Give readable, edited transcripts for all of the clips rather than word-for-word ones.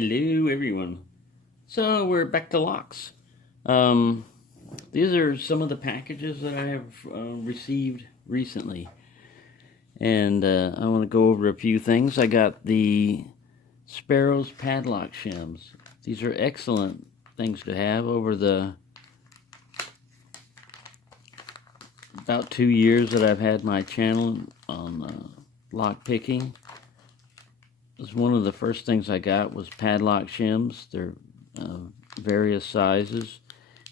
Hello everyone. So we're back to locks. These are some of the packages that I have received recently. And I want to go over a few things. I got the Sparrows padlock shims. These are excellent things to have over the about 2 years that I've had my channel on lock picking. Was one of the first things I got was padlock shims. They're various sizes,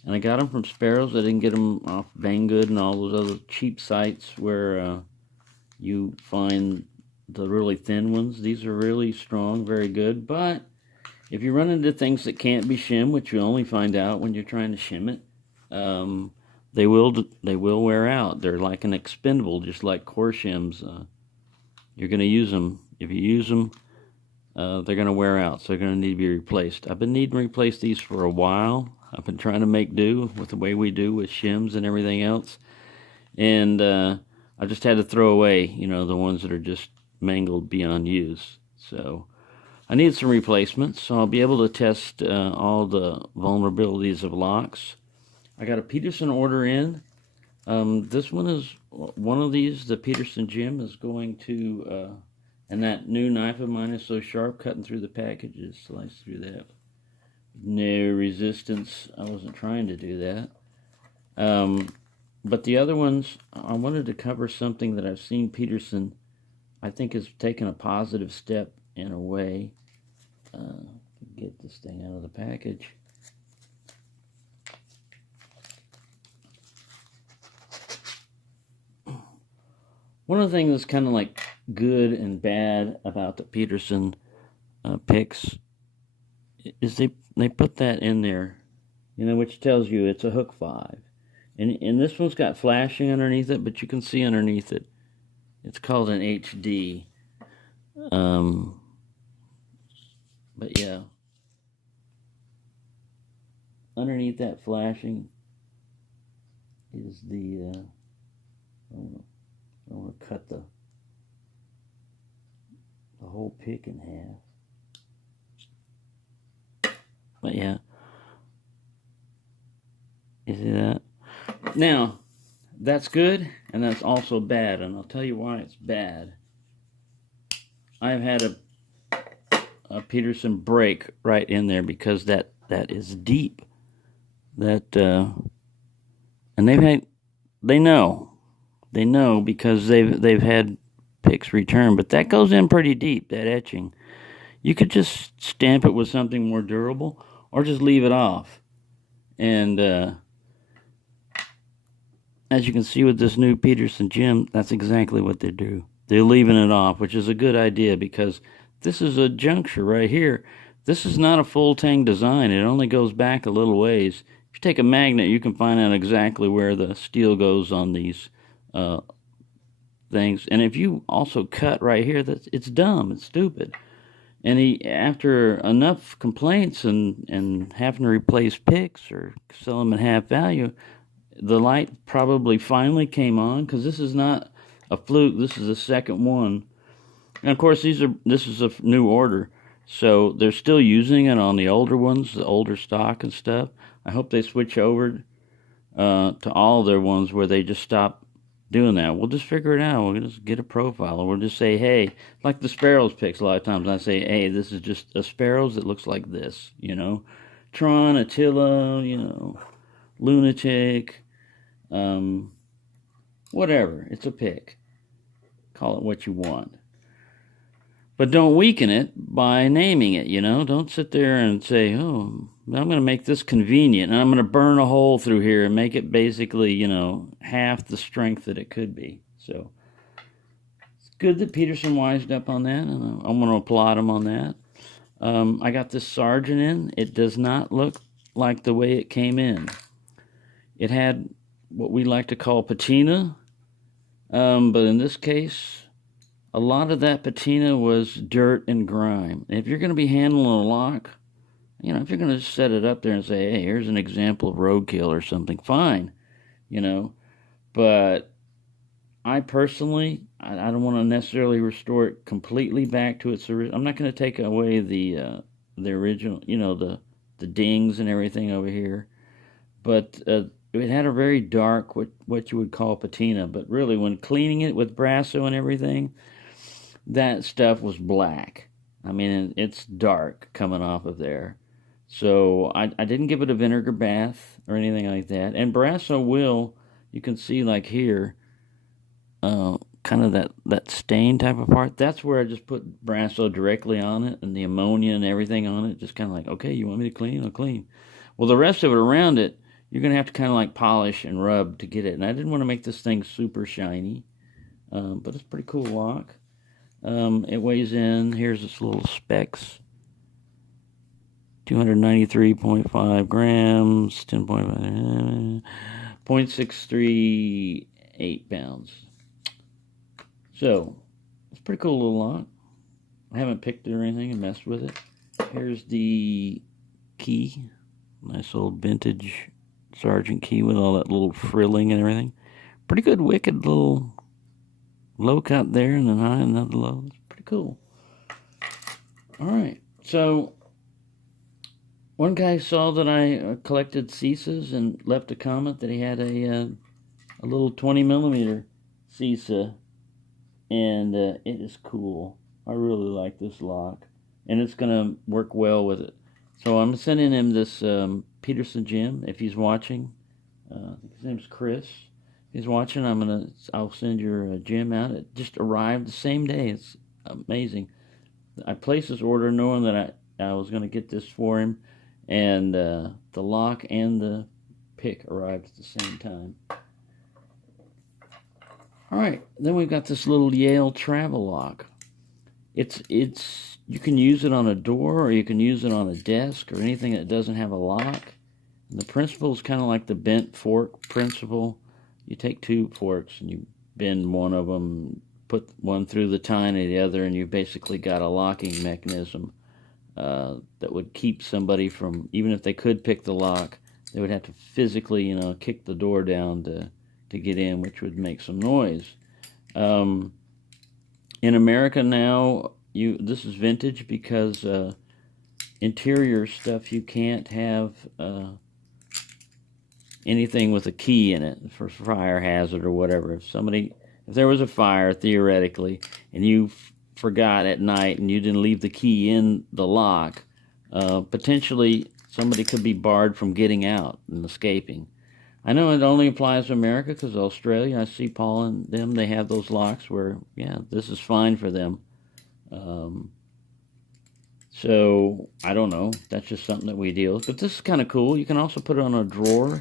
and I got them from Sparrows. I didn't get them off Banggood and all those other cheap sites where you find the really thin ones. These are really strong, very good. But if you run into things that can't be shimmed, which you only find out when you're trying to shim it, they will wear out. They're like an expendable, just like core shims. You're going to use them. If you use them, they're going to wear out, so they're going to need to be replaced. I've been needing to replace these for a while. I've been trying to make do with the way we do with shims and everything else. And I just had to throw away, the ones that are just mangled beyond use. So I need some replacements, so I'll be able to test all the vulnerabilities of locks. I got a Peterson order in. This one is one of these. The Peterson Gym is going to... and that new knife of mine is so sharp, cutting through the packages, slice through that. No resistance. I wasn't trying to do that. But the other ones, I wanted to cover something that I've seen Peterson, I think, has taken a positive step in a way. Get this thing out of the package. One of the things that's kind of like good and bad about the Peterson picks is they put that in there, which tells you it's a hook 5. And this one's got flashing underneath it, but you can see underneath it. It's called an HD. But yeah, underneath that flashing is the I want to cut the whole pick in half. But yeah, you see that? Now, that's good, and that's also bad, and I'll tell you why it's bad. I've had a Peterson break right in there because that is deep. And they know because they've had picks returned, but that goes in pretty deep, that etching. You could just stamp it with something more durable or just leave it off. And as you can see with this new Peterson Gym, that's exactly what they do. They're leaving it off, which is a good idea because this is a juncture right here. This is not a full tang design. It only goes back a little ways. If you take a magnet, you can find out exactly where the steel goes on these things. And if you also cut right here, it's dumb, it's stupid. And after enough complaints and having to replace picks or sell them at half value, the light probably finally came on, because this is not a fluke. This is the second one. And of course, this is a new order, so they're still using it on the older ones, the older stock and stuff. I hope they switch over to all their ones where they just stop doing that. We'll just figure it out. We'll just get a profile, and we'll just say, hey, like the Sparrows picks a lot of times, I say, hey, this is just a Sparrows that looks like this, Tron, Attila, Lunatic, whatever. It's a pick. Call it what you want. But don't weaken it by naming it, Don't sit there and say, oh, I'm going to make this convenient, and I'm going to burn a hole through here and make it basically, half the strength that it could be. So it's good that Peterson wised up on that, and I'm going to applaud him on that. I got this Sergeant in. It does not look like the way it came in. It had what we like to call patina, but in this case, a lot of that patina was dirt and grime. If you're going to be handling a lock, if you're going to set it up there and say, hey, here's an example of roadkill or something, fine, But I personally, I don't want to necessarily restore it completely back to its original. I'm not going to take away the the original, you know, the dings and everything over here. But it had a very dark, what you would call patina. But really, when cleaning it with Brasso and everything, that stuff was black. I mean, it's dark coming off of there. So I didn't give it a vinegar bath or anything like that. And Brasso will, you can see like here, kind of that stain type of part. That's where I just put Brasso directly on it and the ammonia and everything on it. Just kind of like, okay, you want me to clean? I'll clean. Well, the rest of it around it, you're going to have to kind of like polish and rub to get it. And I didn't want to make this thing super shiny, but it's a pretty cool lock. It weighs in, here's this little specs, 293.5 grams, 10.5, 0.638 pounds. So, it's a pretty cool little lock. I haven't picked it or anything and messed with it. Here's the key. Nice old vintage Sargent key with all that little frilling and everything. Pretty good, wicked little low cut there and then high and another low. It's pretty cool. Alright, so one guy saw that I collected CISAs and left a comment that he had a little 20 millimeter CISA, and it is cool. I really like this lock, and it's going to work well with it. So I'm sending him this Peterson gem if he's watching. His name's Chris. If he's watching, I'll send your gem out. It just arrived the same day. It's amazing. I placed this order knowing that I was going to get this for him, and the lock and the pick arrived at the same time. All right, then we've got this little Yale travel lock. It's you can use it on a door, or you can use it on a desk, or anything that doesn't have a lock. And the principle is kind of like the bent fork principle. You take two forks and you bend one of them, put one through the tine of the other, and you basically got a locking mechanism that would keep somebody from, even if they could pick the lock, they would have to physically, you know, kick the door down to get in, which would make some noise. In America now, this is vintage because interior stuff, you can't have anything with a key in it for fire hazard or whatever. If there was a fire, theoretically, and you forgot at night and you didn't leave the key in the lock, potentially somebody could be barred from getting out and escaping. I know it only applies to America because Australia, I see Paul and them, they have those locks where, yeah, this is fine for them. So, I don't know. That's just something that we deal with. But this is kind of cool. You can also put it on a drawer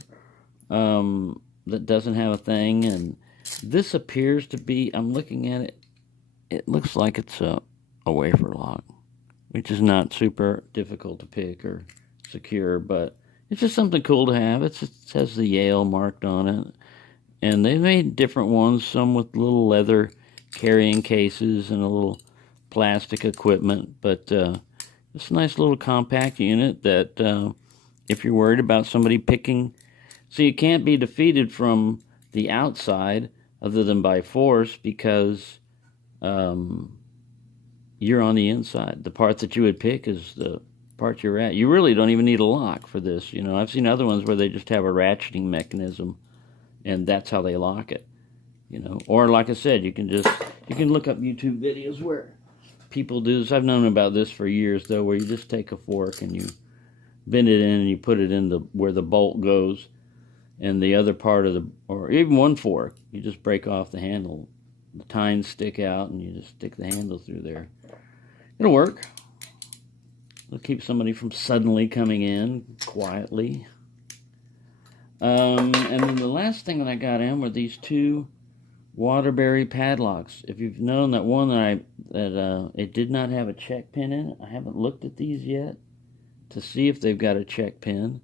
that doesn't have a thing. And this appears to be, I'm looking at it, it looks like it's a wafer lock, which is not super difficult to pick or secure, but it's just something cool to have. It says the Yale marked on it. And they made different ones, some with little leather carrying cases and a little plastic equipment. But it's a nice little compact unit that if you're worried about somebody picking... So you can't be defeated from the outside other than by force because you're on the inside. The part that you would pick is the part you're at. You really don't even need a lock for this. You know, I've seen other ones where they just have a ratcheting mechanism, and that's how they lock it. You know, or like I said, you can look up YouTube videos where people do this. I've known about this for years though, where you just take a fork and you bend it in and you put it in where the bolt goes, and the other part of or even one fork, you just break off the handle. The tines stick out and you just stick the handle through there. It'll work. It'll keep somebody from suddenly coming in quietly. And then the last thing that I got in were these two Waterbury padlocks. If you've known that one that it did not have a check pin in it, I haven't looked at these yet to see if they've got a check pin,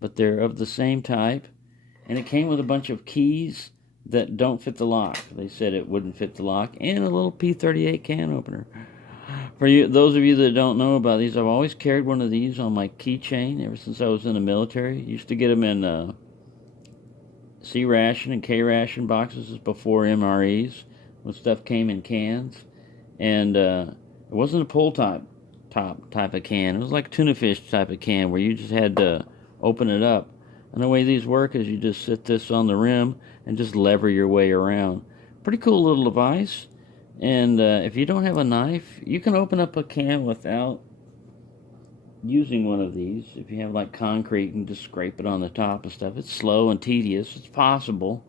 but they're of the same type, and it came with a bunch of keys that don't fit the lock. They said it wouldn't fit the lock, and a little P38 can opener. For you, those of you that don't know about these, I've always carried one of these on my keychain ever since I was in the military. Used to get them in C ration and K ration boxes before MREs, when stuff came in cans, and it wasn't a pull type. top type of can. It was like tuna fish type of can where you just had to open it up. And the way these work is you just sit this on the rim and just lever your way around. Pretty cool little device. And if you don't have a knife, you can open up a can without using one of these. If you have like concrete and just scrape it on the top and stuff. It's slow and tedious. It's possible.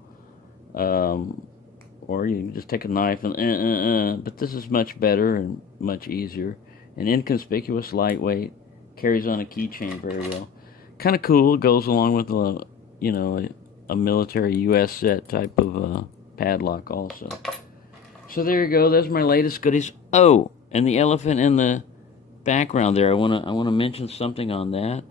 Or you can just take a knife and but this is much better and much easier. And inconspicuous, lightweight, carries on a keychain very well. Kind of cool. It goes along with a military U.S. set type of padlock also. So there you go. That's my latest goodies. Oh, and the elephant in the background there. I wanna mention something on that.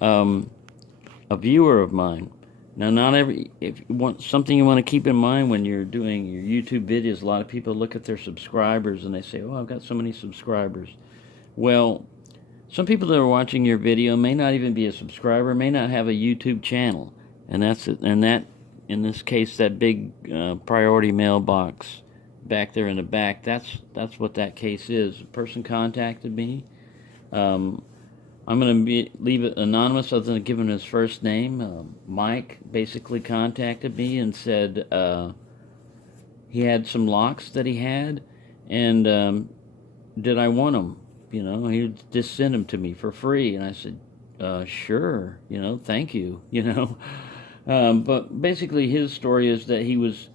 A viewer of mine. Now, if you want something you want to keep in mind when you're doing your YouTube videos, a lot of people look at their subscribers and they say, "Oh, I've got so many subscribers." Well, some people that are watching your video may not even be a subscriber, may not have a YouTube channel, and that's it. And that, in this case, that big priority mailbox back there in the back, that's what that case is. A person contacted me. I'm going to leave it anonymous other than giving his first name. Mike basically contacted me and said he had some locks that he had, and did I want them? He would just send them to me for free. And I said, sure, thank you, But basically his story is that he was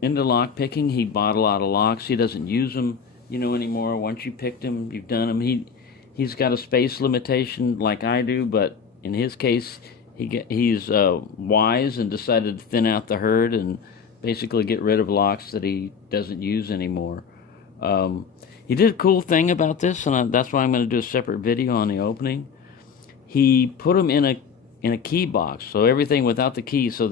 into lock picking. He bought a lot of locks. He doesn't use them, anymore. Once you picked them, you've done them. He's got a space limitation like I do, but in his case, he's wise and decided to thin out the herd and basically get rid of locks that he doesn't use anymore. He did a cool thing about this, and that's why I'm going to do a separate video on the opening. He put them in a key box, so everything without the key. So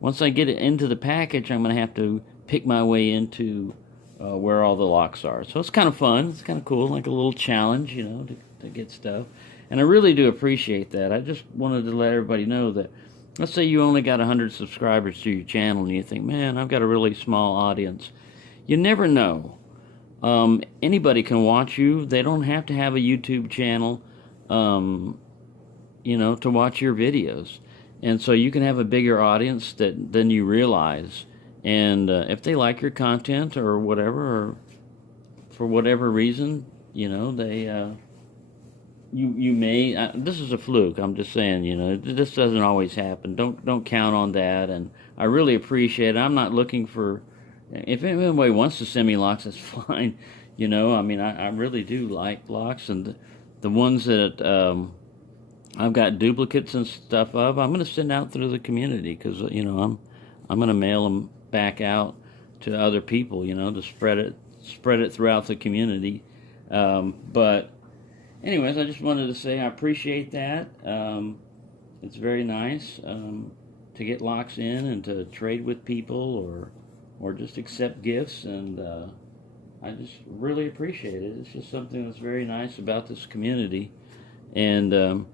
once I get it into the package, I'm going to have to pick my way into where all the locks are. So it's kind of fun. It's kind of cool, like a little challenge, to get stuff. And I really do appreciate that. I just wanted to let everybody know that, let's say you only got 100 subscribers to your channel and you think, man, I've got a really small audience. You never know. Anybody can watch you. They don't have to have a YouTube channel, to watch your videos. And so you can have a bigger audience than you realize. And if they like your content or whatever, or for whatever reason, they you may. This is a fluke. I'm just saying, this doesn't always happen. Don't count on that. And I really appreciate it. I'm not looking for. If anybody wants to send me locks, that's fine. I really do like locks, and the ones that I've got duplicates and stuff of, I'm going to send out through the community because I'm going to mail them back out to other people, to spread it throughout the community. But anyways, I just wanted to say I appreciate that. It's very nice to get locks in and to trade with people or just accept gifts, and I just really appreciate it. It's just something that's very nice about this community. And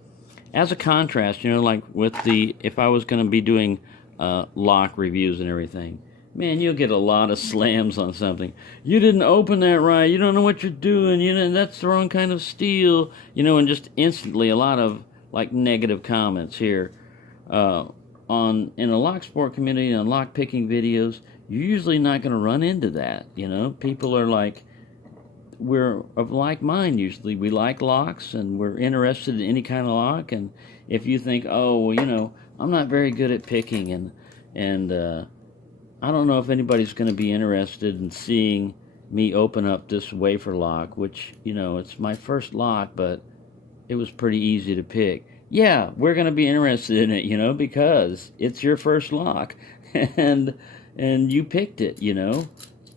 as a contrast, like if I was going to be doing lock reviews and everything, man, you'll get a lot of slams on something. You didn't open that right. You don't know what you're doing. That's the wrong kind of steel. And just instantly a lot of like negative comments here. In a lock sport community and lock picking videos, you're usually not going to run into that. People are like, we're of like mind usually. We like locks and we're interested in any kind of lock. And if you think, oh, well, I'm not very good at picking and I don't know if anybody's going to be interested in seeing me open up this wafer lock, which, it's my first lock, but it was pretty easy to pick. Yeah, we're going to be interested in it, because it's your first lock and you picked it,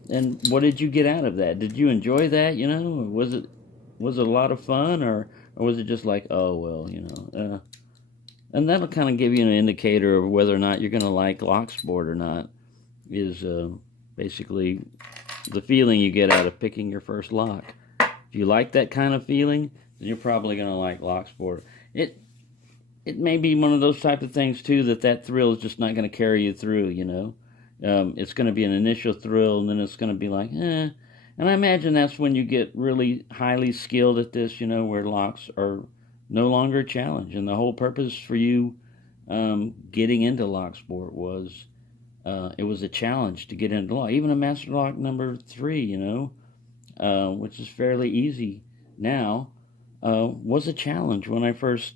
And what did you get out of that? Did you enjoy that, Was it a lot of fun or was it just like, oh, well, and that'll kind of give you an indicator of whether or not you're going to like lock sport or not. Is basically the feeling you get out of picking your first lock. If you like that kind of feeling, then you're probably going to like lock sport. It may be one of those type of things too that thrill is just not going to carry you through. It's going to be an initial thrill, and then it's going to be like, And I imagine that's when you get really highly skilled at this, where locks are no longer a challenge. And the whole purpose for you getting into lock sport was it was a challenge to get into lock. Even a master lock number 3, which is fairly easy now, was a challenge when I first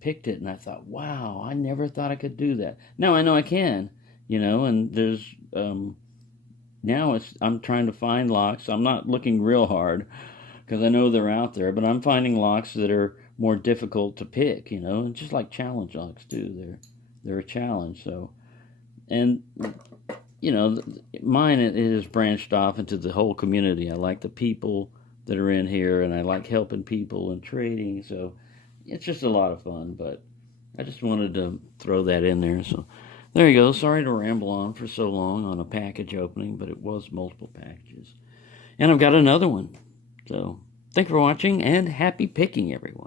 picked it. And I thought, wow, I never thought I could do that. Now I know I can, and there's now I'm trying to find locks. I'm not looking real hard because I know they're out there, but I'm finding locks that are more difficult to pick, and just like challenge locks too. They're a challenge. So, and mine, it has branched off into the whole community. I like the people that are in here, and I like helping people and trading. So it's just a lot of fun. But I just wanted to throw that in there. So there you go. Sorry to ramble on for so long on a package opening, but it was multiple packages. And I've got another one. So thanks for watching, and happy picking, everyone.